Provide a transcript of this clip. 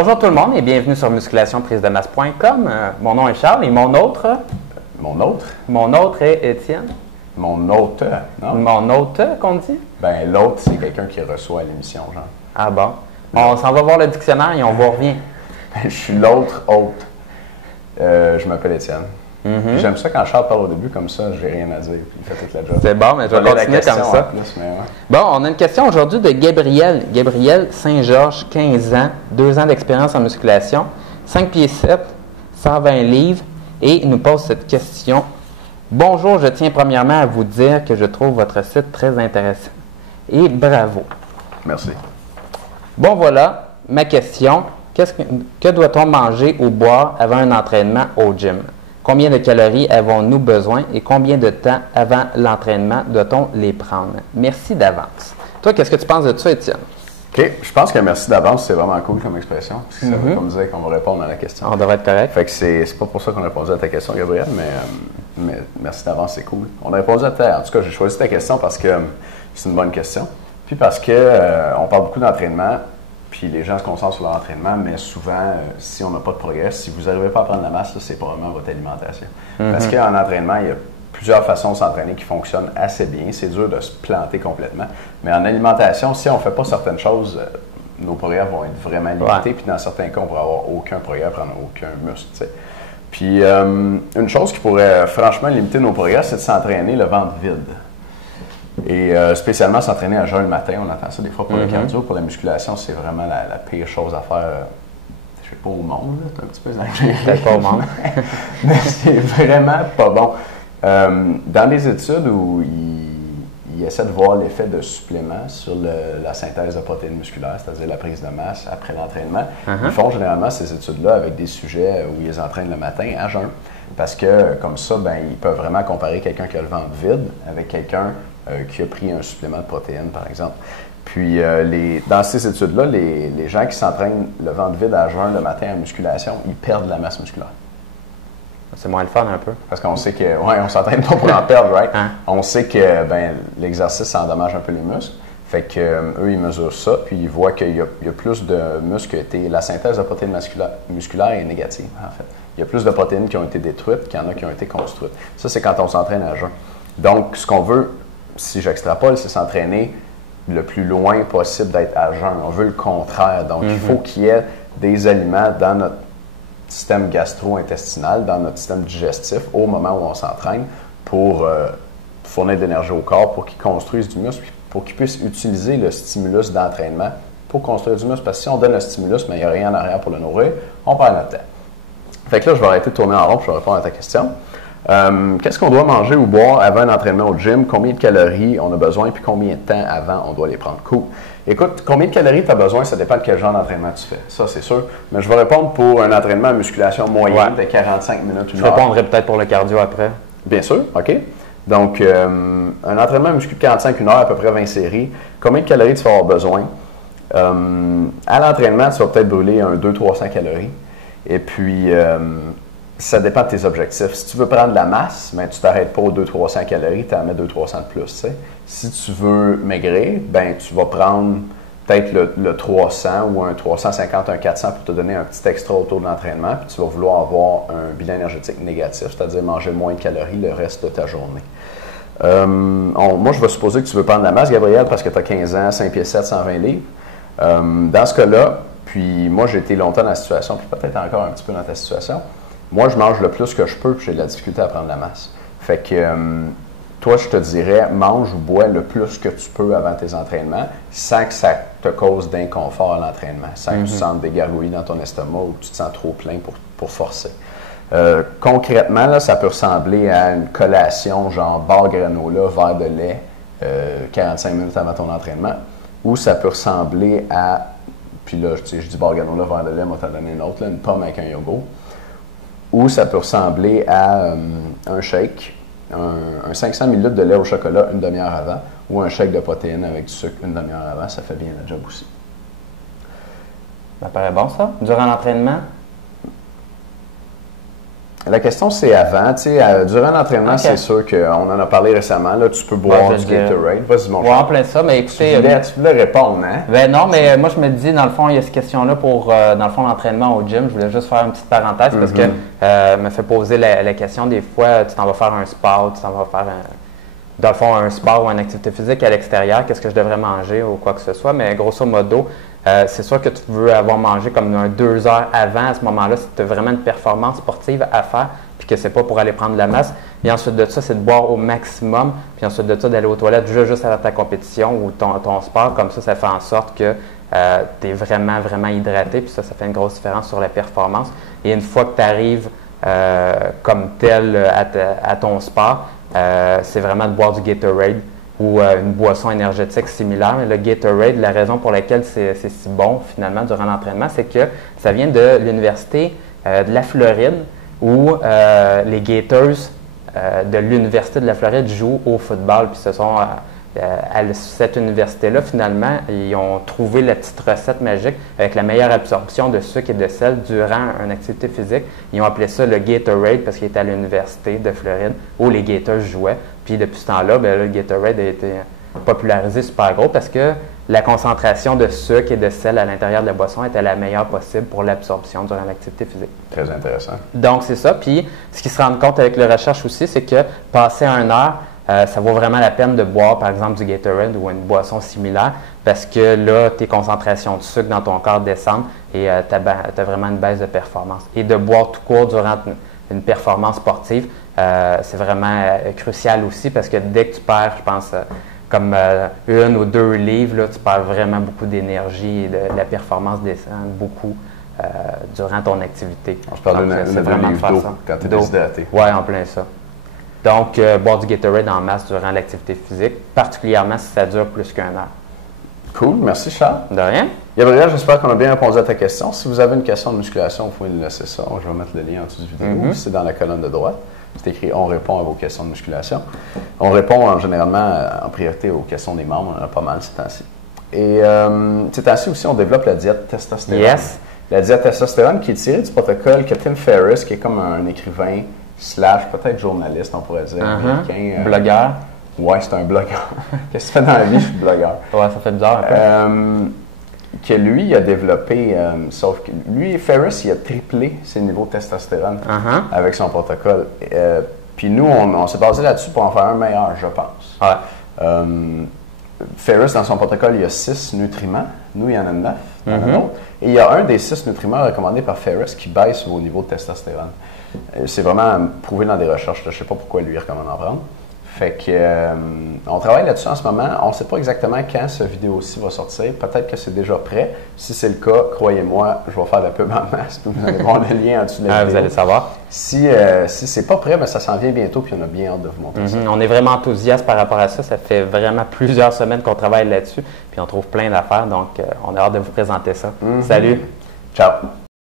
Bonjour tout le monde et bienvenue sur musculationprise-de-masse.com. Mon nom est Charles et mon autre est Étienne. Mon hôte, non? Mon hôte, qu'on dit? Ben, l'hôte, c'est quelqu'un qui reçoit l'émission, genre. Ah bon? On s'en va voir le dictionnaire et on vous revient. Je suis l'autre hôte. Je m'appelle Étienne. Puis j'aime ça quand Charles parle au début comme ça, j'ai rien à dire, puis il fait toute la job. C'est bon, mais je vais continuer comme ça. Plus, mais ouais. Bon, on a une question aujourd'hui de Gabriel. Gabriel Saint-Georges, 15 ans, 2 ans d'expérience en musculation, 5 pieds 7, 120 livres, et il nous pose cette question. Bonjour, je tiens premièrement à vous dire que je trouve votre site très intéressant. Et bravo. Merci. Bon, voilà ma question. Que doit-on manger ou boire avant un entraînement au gym? Combien de calories avons-nous besoin et combien de temps avant l'entraînement doit-on les prendre? Merci d'avance. Toi, qu'est-ce que tu penses de ça, Étienne? OK. Je pense que merci d'avance, c'est vraiment cool comme expression. Parce que ça veut comme dire qu'on va répondre à la question. On devrait être correct. Fait que c'est pas pour ça qu'on a répondu à ta question, Gabriel, mais merci d'avance, c'est cool. On a répondu à ta... En tout cas, j'ai choisi ta question parce que c'est une bonne question. Puis parce que on parle beaucoup d'entraînement. Puis les gens se concentrent sur leur entraînement, mais souvent, si on n'a pas de progrès, si vous n'arrivez pas à prendre la masse, c'est probablement votre alimentation. Parce qu'en entraînement, il y a plusieurs façons de s'entraîner qui fonctionnent assez bien. C'est dur de se planter complètement. Mais en alimentation, si on ne fait pas certaines choses, nos progrès vont être vraiment limités. Puis dans certains cas, on ne pourra avoir aucun progrès, prendre aucun muscle. T'sais. Puis une chose qui pourrait franchement limiter nos progrès, c'est de s'entraîner le ventre vide. Et spécialement s'entraîner à jeun le matin, on entend ça des fois pour le cardio, pour la musculation, c'est vraiment la pire chose à faire. Je ne sais pas au monde, c'est un petit peu exagéré. Peut-être pas au monde. Mais c'est vraiment pas bon. Dans des études où ils essaient de voir l'effet de suppléments sur la synthèse de protéines musculaires, c'est-à-dire la prise de masse après l'entraînement, ils font généralement ces études-là avec des sujets où ils les entraînent le matin à jeun. Parce que comme ça, ben, ils peuvent vraiment comparer quelqu'un qui a le ventre vide avec quelqu'un qui a pris un supplément de protéines, par exemple. Puis, dans ces études-là, les gens qui s'entraînent le ventre vide à jeun le matin en musculation, ils perdent de la masse musculaire. C'est moins le fun un peu. Parce qu'on sait que, on s'entraîne pas pour en perdre, right? On sait que l'exercice endommage un peu les muscles. Fait que eux, ils mesurent ça, puis ils voient qu'il y a plus de muscles qui ont été... La synthèse de protéines musculaires est négative, en fait. Il y a plus de protéines qui ont été détruites qu'il y en a qui ont été construites. Ça, c'est quand on s'entraîne à jeun. Donc, ce qu'on veut, si j'extrapole, c'est s'entraîner le plus loin possible d'être à jeun. On veut le contraire. Donc, il faut qu'il y ait des aliments dans notre système gastro-intestinal, dans notre système digestif, au moment où on s'entraîne, pour fournir de l'énergie au corps, pour qu'il construise du muscle, pour qu'il puisse utiliser le stimulus d'entraînement pour construire du muscle. Parce que si on donne le stimulus, mais il n'y a rien en arrière pour le nourrir, on perd notre temps. Fait que là, je vais arrêter de tourner en rond pour répondre à ta question. Qu'est-ce qu'on doit manger ou boire avant un entraînement au gym? Combien de calories on a besoin? Puis combien de temps avant on doit les prendre? Cool. Écoute, combien de calories tu as besoin? Ça dépend de quel genre d'entraînement tu fais. Ça, c'est sûr. Mais je vais répondre pour un entraînement à musculation moyenne de 45 minutes, une heure. Je répondrai peut-être pour le cardio après. Bien sûr, OK. Donc, un entraînement musculaire 45 une heure, à peu près 20 séries. Combien de calories tu vas avoir besoin? À l'entraînement, tu vas peut-être brûler un 200-300 calories. Et puis, ça dépend de tes objectifs. Si tu veux prendre de la masse, ben, tu ne t'arrêtes pas aux 200-300 calories, tu en mets 200-300 de plus. T'sais. Si tu veux maigrir, ben, tu vas prendre peut-être le 300 ou un 350, un 400 pour te donner un petit extra autour de l'entraînement. Puis tu vas vouloir avoir un bilan énergétique négatif, c'est-à-dire manger moins de calories le reste de ta journée. Moi, je vais supposer que tu veux prendre de la masse, Gabriel, parce que tu as 15 ans, 5 pieds 7, 120 livres. Dans ce cas-là, puis moi, j'ai été longtemps dans la situation, puis peut-être encore un petit peu dans ta situation. Moi, je mange le plus que je peux, puis j'ai de la difficulté à prendre de la masse. Fait que toi, je te dirais, mange ou bois le plus que tu peux avant tes entraînements, sans que ça te cause d'inconfort à l'entraînement, sans que tu sentes des gargouilles dans ton estomac ou que tu te sens trop plein pour forcer. Concrètement, là, ça peut ressembler à une collation, genre bar granola, verre de lait, 45 minutes avant ton entraînement, ou ça peut ressembler à, puis là, je dis bar granola, verre de lait, moi t'en donner une autre, là, une pomme avec un yogourt, ou ça peut ressembler à un shake, un 500 ml de lait au chocolat une demi-heure avant, ou un shake de protéines avec du sucre une demi-heure avant, ça fait bien le job aussi. Ça paraît bon, ça? Durant l'entraînement? La question, c'est avant. Durant l'entraînement, Ok. c'est sûr qu'on en a parlé récemment. Là, tu peux boire du Gatorade. Vas-y, mon Ouais, en cher. plein ça, mais écoutez. Tu voulais répondre, hein? Ben non, mais moi je me dis, dans le fond, il y a cette question-là pour, dans le fond, l'entraînement au gym. Je voulais juste faire une petite parenthèse parce que me fait poser la question des fois, tu t'en vas faire un sport, tu t'en vas faire dans le fond, un sport ou une activité physique à l'extérieur, qu'est-ce que je devrais manger ou quoi que ce soit. Mais grosso modo, c'est sûr que tu veux avoir mangé comme 2 heures avant à ce moment-là, si tu as vraiment une performance sportive à faire, puis que c'est pas pour aller prendre de la masse. Et ensuite de ça, c'est de boire au maximum, puis ensuite de ça, d'aller aux toilettes juste avant ta compétition ou ton sport. Comme ça fait en sorte que tu es vraiment, vraiment hydraté, puis ça fait une grosse différence sur la performance. Et une fois que tu arrives comme tel à ton sport, c'est vraiment de boire du Gatorade ou une boisson énergétique similaire. Mais le Gatorade, la raison pour laquelle c'est si bon finalement durant l'entraînement, c'est que ça vient de l'Université de la Floride où les Gators de l'Université de la Floride jouent au football. Puis ce sont à cette université-là, finalement, ils ont trouvé la petite recette magique avec la meilleure absorption de sucre et de sel durant une activité physique. Ils ont appelé ça le Gatorade parce qu'il était à l'Université de Floride où les Gators jouaient. Puis depuis ce temps-là, le Gatorade a été popularisé super gros parce que la concentration de sucre et de sel à l'intérieur de la boisson était la meilleure possible pour l'absorption durant l'activité physique. Très intéressant. Donc, c'est ça. Puis, ce qu'ils se rendent compte avec les recherches aussi, c'est que passé 1 heure, ça vaut vraiment la peine de boire, par exemple, du Gatorade ou une boisson similaire parce que là, tes concentrations de sucre dans ton corps descendent et tu as vraiment une baisse de performance. Et de boire tout court durant une performance sportive, c'est vraiment crucial aussi parce que dès que tu perds, je pense, comme 1 ou 2 livres, là, tu perds vraiment beaucoup d'énergie et la performance descend beaucoup durant ton activité. On se parle d'une livre d'eau quand tu es déshydraté. Oui, en plein ça. Donc, boire du Gatorade en masse durant l'activité physique, particulièrement si ça dure plus qu'1 heure. Cool, merci Charles. De rien. Gabriel, j'espère qu'on a bien répondu à ta question. Si vous avez une question de musculation, vous pouvez nous laisser ça. Je vais mettre le lien en dessous de la vidéo. C'est dans la colonne de droite. C'est écrit « On répond à vos questions de musculation ». On répond généralement en priorité aux questions des membres. On en a pas mal ces temps-ci. Et ces temps-ci aussi, on développe la diète testostérone. Yes. La diète testostérone qui est tirée du protocole que Tim Ferriss, qui est comme un écrivain / peut-être journaliste, on pourrait dire, américain. Blogueur. Ouais, c'est un blogueur. Qu'est-ce que tu fais dans la vie? Je suis blogueur. Ouais, ça fait bizarre un peu. Que lui a développé, sauf que lui, Ferriss, il a triplé ses niveaux de testostérone avec son protocole. Puis nous, on s'est basé là-dessus pour en faire un meilleur, je pense. Ouais. Ferriss, dans son protocole, il y a 6 nutriments. Nous, il y en a 9 dans le nôtre. Et il y a un des 6 nutriments recommandés par Ferriss qui baisse vos niveaux de testostérone. C'est vraiment prouvé dans des recherches. Je ne sais pas pourquoi lui recommande d'en prendre. Fait que on travaille là-dessus en ce moment. On ne sait pas exactement quand cette vidéo-ci va sortir. Peut-être que c'est déjà prêt. Si c'est le cas, croyez-moi, je vais faire la pub en masse. Vous allez voir le lien en dessous de la vidéo. Vous allez savoir. Si c'est pas prêt, ça s'en vient bientôt. Puis on a bien hâte de vous montrer ça. On est vraiment enthousiaste par rapport à ça. Ça fait vraiment plusieurs semaines qu'on travaille là-dessus. Puis on trouve plein d'affaires. Donc, on a hâte de vous présenter ça. Salut! Ciao!